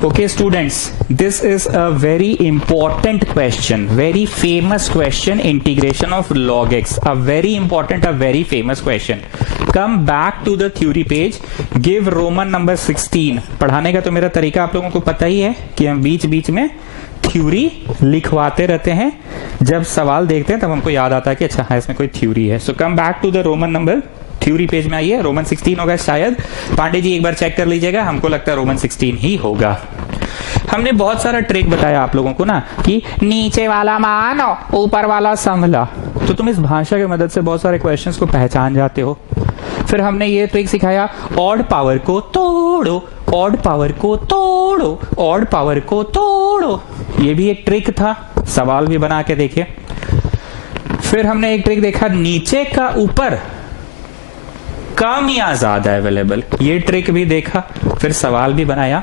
Okay students, this is a very important question, very famous question, integration of log x, a very important, a very famous question. Come back to the theory page, give Roman number 16. पढ़ाने का तो मेरा तरीका आप लोगों को पता ही है कि हम बीच बीच में थ्योरी लिखवाते रहते हैं, जब सवाल देखते हैं तब हमको याद आता है कि अच्छा है इसमें कोई थ्योरी है. So come back to the Roman number, theory page में आइए. रोमन 16 होगा शायद, पांडे जी एक बार चेक कर लीजिएगा, हमको लगता है रोमन 16 ही होगा. हमने बहुत सारा ट्रिक बताया आप लोगों को ना कि नीचे वाला मानो ऊपर वाला संभला, तो तुम इस भाषा की मदद से बहुत सारे क्वेश्चंस को पहचान जाते हो. फिर हमने ये ट्रिक सिखाया, ऑड पावर को तोड़ो, ऑड पावर को तोड़ो, ऑड पावर को तोड़ो, ये भी एक ट्रिक था, सवाल भी बना के देखिए. फिर हमने एक ट्रिक देखा, नीचे का ऊपर कम या ज्यादा अवेलेबल, ये ट्रिक भी देखा, फिर सवाल भी बनाया.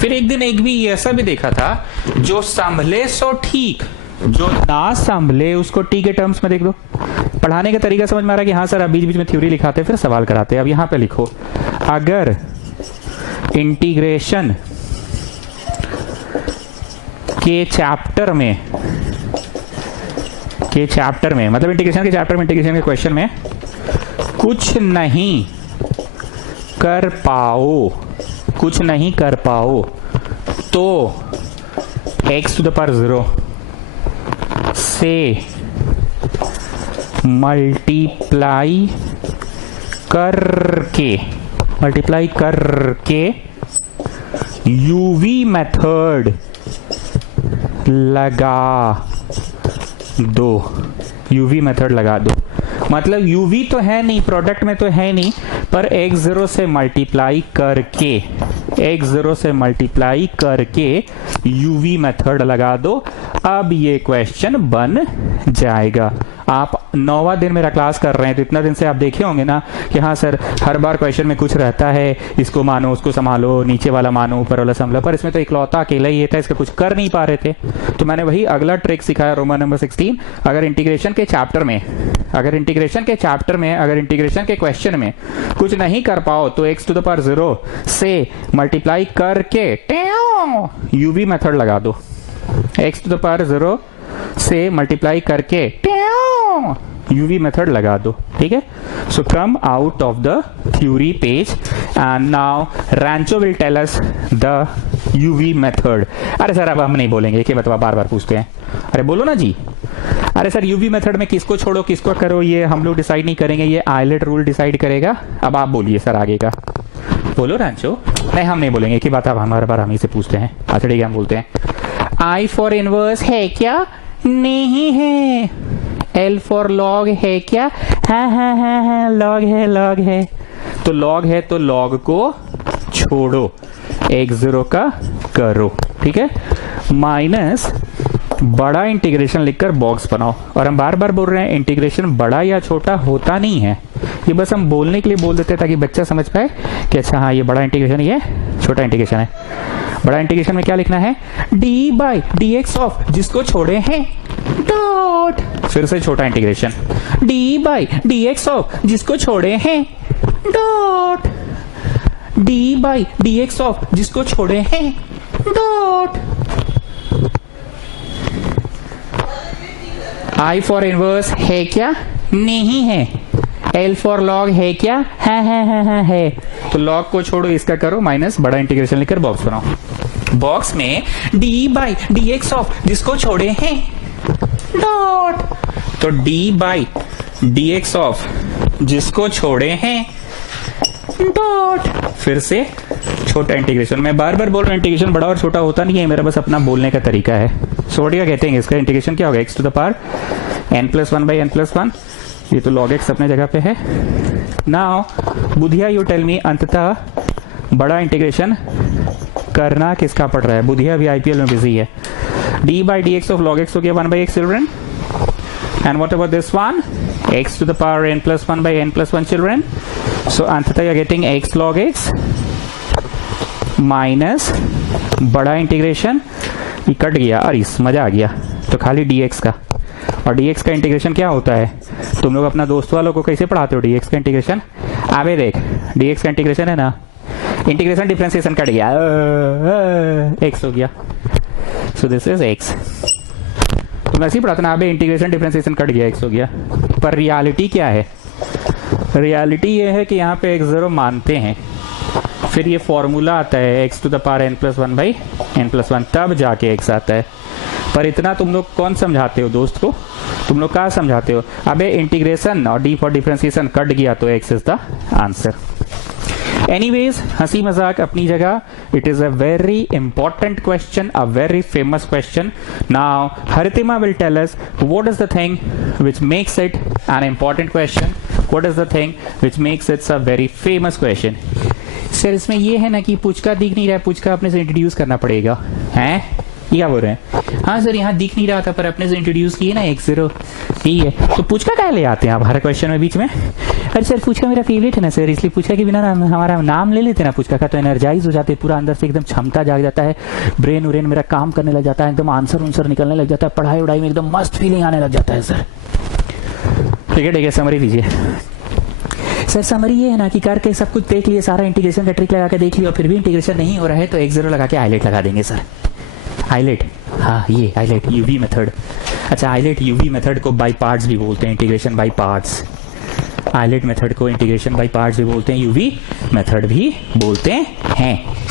फिर एक दिन एक भी ऐसा भी देखा था, जो संभले सो ठीक, जो ना संभले उसको टी के टर्म्स में देख दो. पढ़ाने का तरीका समझ में आ रहा है कि हाँ सर आप बीच बीच में थ्योरी लिखाते फिर सवाल कराते. अब यहां पे लिखो, अगर इंटीग्रेशन के चैप्टर में मतलब इंटीग्रेशन के चैप्टर में, इंटीग्रेशन के क्वेश्चन में कुछ नहीं कर पाओ तो x टू द पावर 0 से मल्टीप्लाई करके यूवी मेथड लगा दो. मतलब यूवी तो है नहीं, प्रोडक्ट में तो है नहीं, पर x0 से मल्टीप्लाई करके यूवी मेथड लगा दो. अब ये क्वेश्चन बन जाएगा. आप 9वां दिन मेरा क्लास कर रहे हैं तो इतना दिन से आप देखे होंगे ना कि हाँ सर हर बार क्वेश्चन में कुछ रहता है, इसको मानो उसको संभालो, नीचे वाला मानो ऊपर वाला संभालो, पर इसमें तो इकलौता अकेला ही था, इसका कुछ कर नहीं पा रहे थे. तो मैंने वही अगला ट्रिक सिखाया, रोमन नंबर 16. अगर इंटीग्रेशन के क्वेश्चन में कुछ नहीं कर पाओ तो x टू द पावर 0 से मल्टीप्लाई करके यूवी मेथड लगा दो. x टू द पावर 0 से मल्टीप्लाई करके यूवी मेथड लगा दो. ठीक है. So come out of the theory page and now Rancho will tell us the UV method. अरे सर अब हम नहीं बोलेंगे कि बतवा, बार बार पूछते हैं. अरे बोलो ना जी. अरे सर यूवी मेथड में किसको छोड़ो किसको करो ये हम लोग डिसाइड नहीं करेंगे, ये आइलेट रूल डिसाइड करेगा. अब आप बोलिए सर आगे का. बोलो रैंचो. नहीं हम नहीं बोलेंगे कि बात आप हमारे बार हम ही से पूछते हैं. अच्छा ठीक है हम बोलते हैं. आई फॉर इनवर्स है क्या? नहीं है. एल फॉर लॉग है क्या? हाँ लॉग है. तो लॉग है तो लॉग को छोड़ो, x0 का करो. ठीक है. माइनस बड़ा इंटीग्रेशन लिखकर बॉक्स बनाओ. और हम बार बार बोल रहे हैं इंटीग्रेशन बड़ा या छोटा होता नहीं है, ये बस हम बोलने के लिए बोल देते हैं ताकि बच्चा समझ पाए कि अच्छा हाँ ये बड़ा इंटीग्रेशन, ये छोटा इंटीग्रेशन है. बड़ा इंटीग्रेशन में क्या लिखना है? D by D X of जिसको छोड़े हैं डॉट. फिर से छोटा integration, D by D X of जिसको छोड़े हैं dot. D by D X of जिसको छोड़े हैं डॉट. आई फॉर इनवर्स है क्या? नहीं है. एल फॉर लॉग है क्या? है. तो लॉग को छोड़ो, इसका करो माइनस बड़ा इंटीग्रेशन लेकर बॉक्स बनाओ. बॉक्स में D by D X of जिसको छोड़े हैं डॉट. तो D by D X of जिसको छोड़े हैं डॉट. फिर से छोटा इंटीग्रेशन. मैं बार बार बोल रहा हूं इंटीग्रेशन बड़ा और छोटा होता नहीं है, मेरा बस अपना बोलने का तरीका है. सो क्या कहते हैं इसका इंटीग्रेशन क्या होगा? x to the power n+1 by n+1. ये तो log x अपने जगह पे है. Now Budhiya you tell me, अंततः बड़ा इंटीग्रेशन करना किसका पड़ रहा है? बुधिया भी आईपीएल में बिजी है. d by D X of log x हो गया 1/x children. And what about this one? x to the power n+1 by n+1 children. So अंततः you are getting x log x minus बड़ा integration, ये cut गया और इस मजा आ गया तो खाली dx का. और dx का इंटीग्रेशन क्या होता है? तुम लोग अपना दोस्त वालों को कैसे पढ़ाते हो dx का इंटीग्रेशन? अबे देख dx का इंटीग्रेशन है ना, इंटीग्रेशन डिफरेंशिएशन कट गया, x हो गया, सो दिस इज x। तुम ऐसे ही पढ़ा था ना, अबे इंटीग्रेशन डिफरेंशिएशन कट गया, x हो गया। पर रियलिटी क्या है? रियलिटी ये है कि यहाँ पे x0 मानते हैं, फिर ये फॉर्मूला आता है x to the power n+1 by n+1, तब जाके x आता है। पर इतना तुम लोग कौन समझाते हो दोस्त को? तुम लोग क्या समझाते हो? अबे इंटीग्रेशन और d फॉर डिफरेंशिएशन कट गया तो x is the answer. Anyways, हंसी मजाक अपनी जगह, it is a very important question, a very famous question. Now Haritima will tell us what is the thing which makes it an important question, what is the thing which makes it a very famous question. Sir इसमें ये है ना कि पुचका दिख नहीं रहा है, पुचका अपने से इंट्रोड्यूस करना पड़ेगा, हैं? ये क्या बोल रहे हैं? हाँ सर यहाँ दिख नहीं रहा था पर अपने से इंट्रोड्यूस किए ना x0, यही है। तो पुचका क्या ले आते हैं आप हर क्वेश्चन में बीच में? अरे सर पुचका मेरा फेवरेट है ना सर, इसलिए पुचका के बिना ना हमारा नाम ले लेते ना पुचका का तो एनर्जाइज हो जाते, पूरा अंदर से एकदम क्षमता जाग जाता है, ब्रेन उरेन मेरा काम करने लग जाता है, एकदम आंसर उनसर निकलने लग जाता है, पढ़ाई उड़ाई में एकदम मस्त फीलिंग आने लग जाता है सर। ठीक है, समरी दीजिए सर। समरी ये है ना कि करके सब कुछ देख लिए, सारा इंटीग्रेशन का ट्रिक लगा के देख लिया, फिर भी इंटीग्रेशन नहीं हो रहा है तो x0 लगा के हाईलाइट लगा देंगे सर। हाईलाइट, हाँ ये हाईलाइट यूवी मेथड। अच्छा, हाईलाइट यूवी मेथड को बाय पार्ट्स भी बोलते हैं, integration by parts. Highlight method को इंटीग्रेशन बाय पार्ट्स भी बोलते हैं, यूवी मेथड भी बोलते हैं।